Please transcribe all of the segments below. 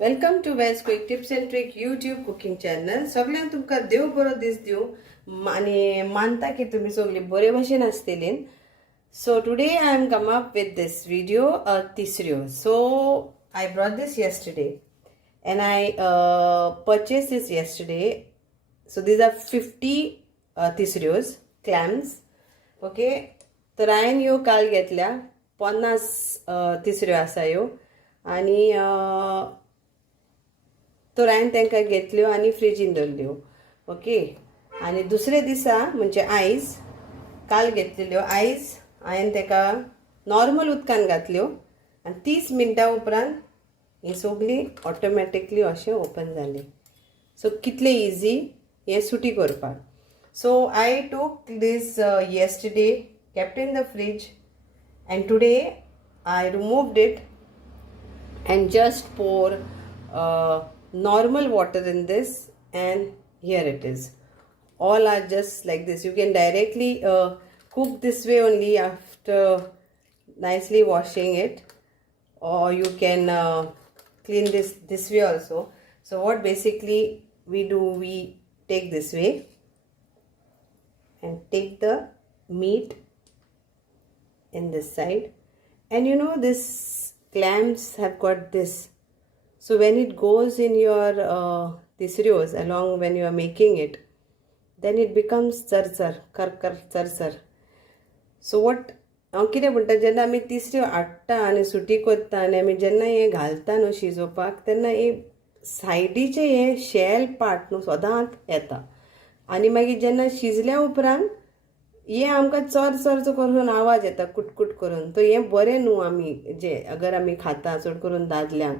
Welcome to Wells quick tips and trick YouTube cooking channel. सगळ्यांक तुमकां देव बरो दीस दिवं आनी मानता की तुमी सगळीं बरे भशेन आसतलीं. So today I am come up with this video tisryo. So I brought this yesterday and I purchased this yesterday. So these are 50 tisryos, clams. Okay. तर हांवें ह्यो काल घेतल्या 50 तिसऱ्यो आसा ह्यो आनी तर हांवें तांकां घेतल्यो आनी फ्रिजीन दवरल्यो. ओके. आनी दुसरे दिसा म्हणजे आयज काल घेतलेल्यो आयज हांवें ताका नॉर्मल उदकान घातल्यो आनी 30 मिनटां उपरांत ही सगळी ऑटोमॅटिकली अशें ओपन जाली. सो कितले इजी हें सुटी करपाक. सो आय टूक दीस yesterday, kept in the fridge, and today I removed it and just pour normal water in this, and here it is. All are just like this. You can directly cook this way only after nicely washing it, or you can clean this way also. So what basically we do, we take this way and take the meat in this side, and you know this clams have got this. So when it goes in your tisryos along when you are making it, then it becomes चरचर करकर चरचर. So what हांव कितें म्हणटा, जेन्ना आमी तिसऱ्यो हाडटा आनी सुटी करता आनी आमी जेन्ना हें घालता न्हू शिजोवपाक, तेन्ना हे सायडीचे हे शेल पार्ट न्हू सदांच येता आनी मागीर जेन्ना शिजल्या उपरांत हे आमकां चर करून आवाज येता कुटकुट करून. तो हें बरें न्हू आमी जे अगर आमी खाता चड करून दादल्यांक.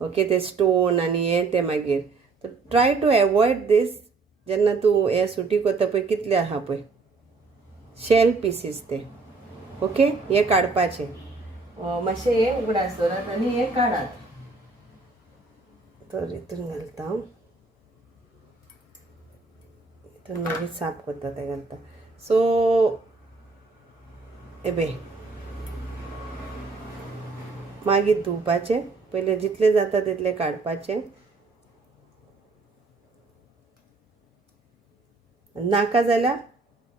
ओके. ते स्टोन आनी हें तें मागीर ट्राय टू एवॉयड दीस. जेन्ना तूं हें सुटी करता पळय कितले आहा पळय शेल पीसीस ते. ओके. हे काडपाचें. मातशें हें उगडास दवरात आनी हें काडात. तर हितून घालता हांव. हितून मागीर साफ करता तें घालता. सो एबे मागीर धुवपाचें. पयलें जितलें जाता तितलें काडपाचें. नाका जाल्यार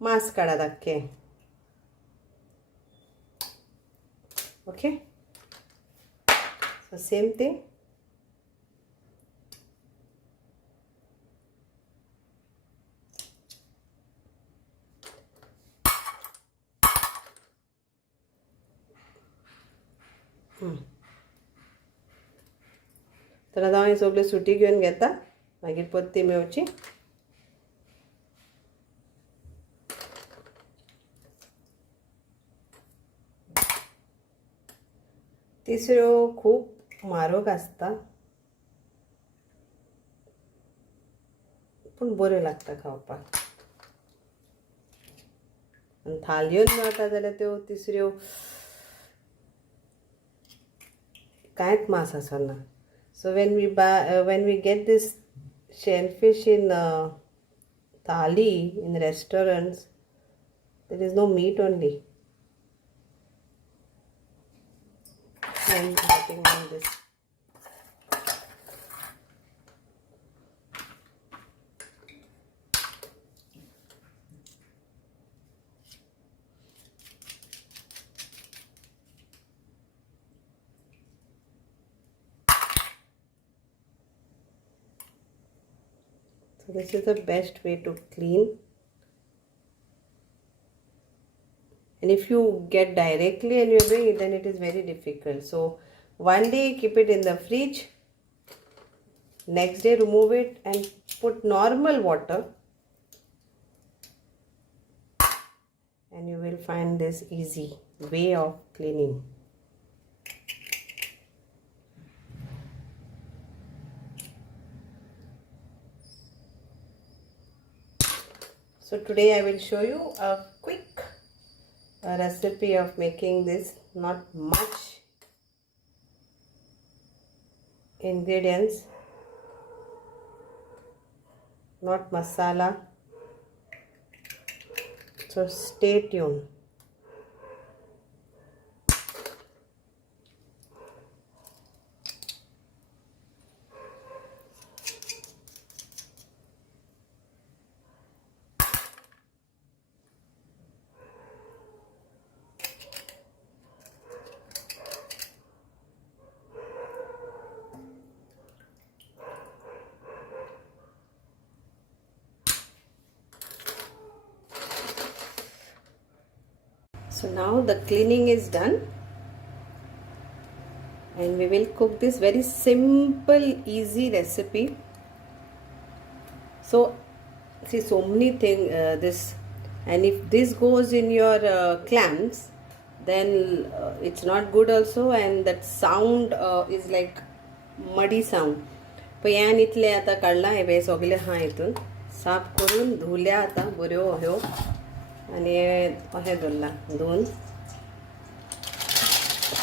मांस काडात आख्खें. ओके. So same thing. तर आतां हांव सगळ्यो सुटी घेवन घेता. मागीर पत्ती मेवची. तिसऱ्यो खूब म्हारग आसता पूण बऱ्यो लागता खावपाक. आनी थालयो मेळटा जाल्यार त्यो तिसऱ्यो कांयच मांस आसना. So when we get this shellfish in thali in restaurants, there is no meat only. I'm putting on this. So this is the best way to clean. And if you get directly and you're doing it, then it is very difficult. So one day keep it in the fridge. Next day remove it and put normal water. And you will find this easy way of cleaning. So today I will show you a quick recipe of making this. Not much ingredients, not masala. So stay tuned. So now the cleaning is done, and we will cook this very simple easy recipe. So see, so many things this, and if this goes in your clams, then it's not good also, and that sound is like muddy sound. पयान इतले आता काढला हे बे सगळे हा इथून साफ करून धुल्या आता बऱ्यो ह्यो आणि अशें दवरला धुवन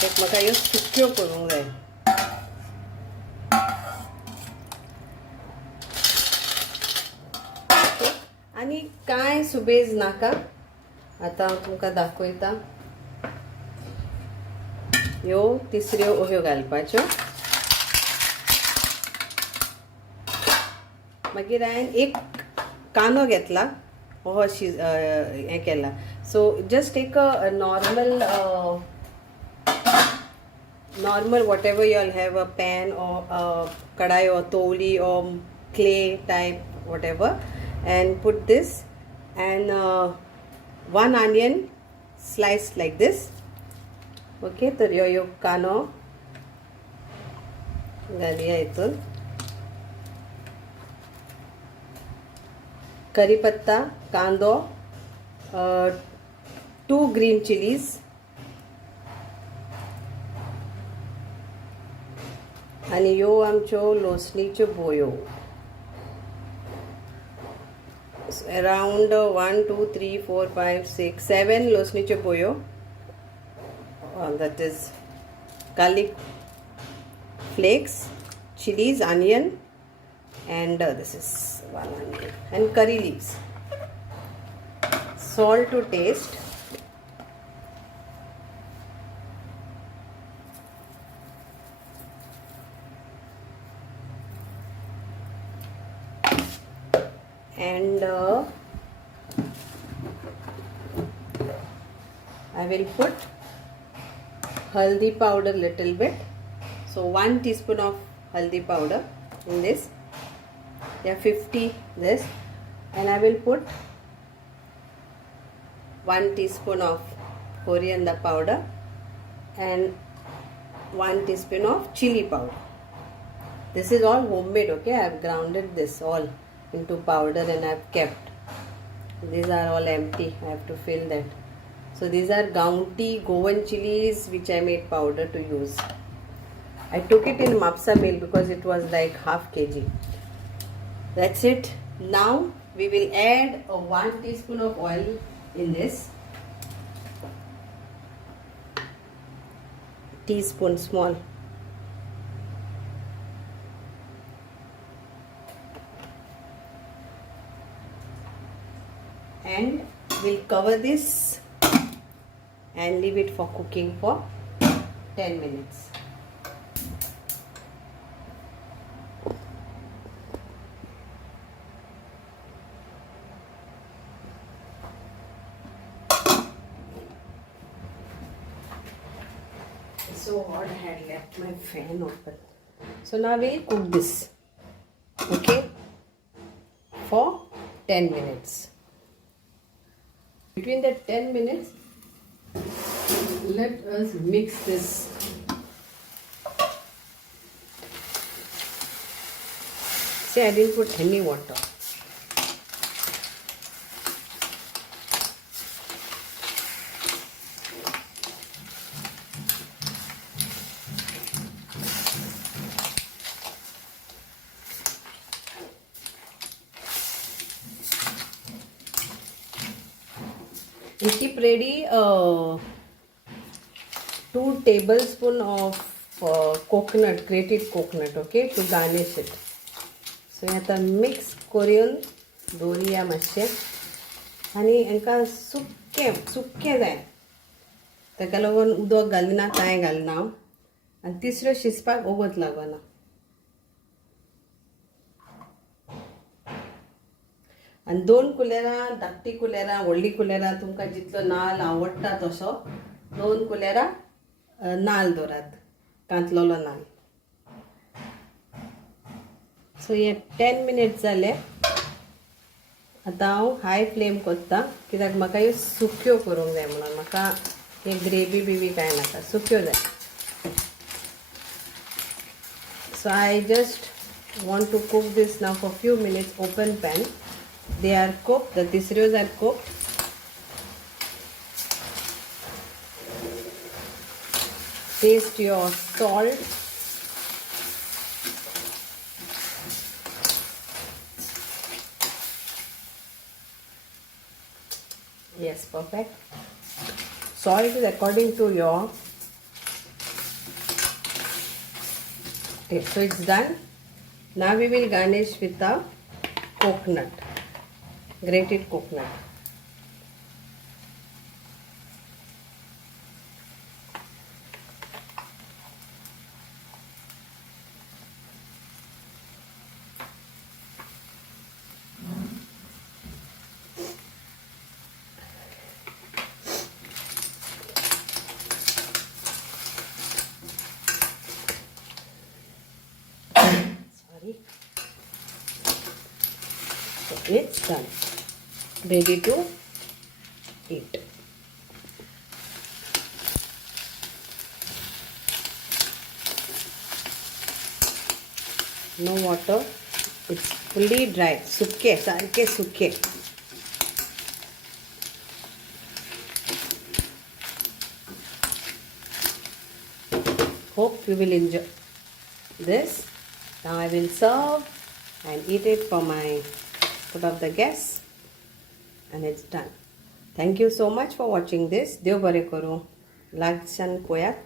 एक म्हाका ह्यो सुक्यो करूंक जाय. आणि काय सुबेज नाका. आता हांव तुमकां दाखयता. ह्यो तिसऱ्यो अह्यो घालपाच्यो. मागीर हांवें एक कांदो घेतला हो हें केला. So just take a normal whatever you all have, a pan or a kadai or toli or clay type whatever, and put this, and one onion sliced like this. Okay, तर यो कानो घालूया हितून. करीपत्ता, कांदो, 2 green chilies, आणि यो आमच्यो लोसणीच्यो बोयो. Around 1 2 3 4 5 6 7 लोसणीच्यो बोयो. That is garlic flakes, chilies, onion, and this is 1 onion, and curry leaves. Salt to taste. And I will put haldi powder little bit. So 1 teaspoon of haldi powder in this. There are 50 this, and I will put 1 teaspoon of coriander powder and 1 teaspoon of chili powder. This is all homemade. Okay, I have grounded this all into powder and I have kept. These are all empty. I have to fill that. So these are Goan chilies which I made powder to use. I took it in mapsa meal because it was like half kg. That's it. Now we will add a 1 teaspoon of oil in this. Teaspoon small. And we'll cover this and leave it for cooking for 10 minutes. So hot, I had left my fan open. So now we'll cook this, okay, for 10 minutes. Between that 10 minutes, let us mix this. See, I didn't put any water. We keep ready 2 tablespoons of coconut, grated coconut, okay, to garnish it. So आता mix करून दवरया मातशें, आनी हांकां सुक्कें जाय, ताका लागून उदक घालना, कांय घालना हांव, आनी तिसऱ्यो शिजपाक वगत लागना. आनी 2 कुलेरां, धाकटी कुलेरां, व्हडली कुलेरां, तुमकां जितलो नाल्ल आवडटा तसो 2 कुलेरां नाल्ल दवरात, कांतलोलो नाल्ल. सो हे 10 minutes जाले. आतां हांव हाय फ्लेम करता कित्याक म्हाका ह्यो सुक्यो करूंक जाय म्हणून. म्हाका हे ग्रेवी बिवी कांय नाका, सुक्यो जाय. So I just want to cook this now for few minutes. Open pan. They are cooked. The tisreos are cooked. Taste your salt. Yes, perfect. Salt is according to your taste. So it's done. Now we will garnish with a coconut, grated coconut. So it's done, ready to eat. No water, it's fully dry. Sukhe, sarke sukhe. Hope you will enjoy this. Now I will serve and eat it for my foot of the guests, and it's done. Thank you so much for watching this. Dev bare karo. Lagsan koyat.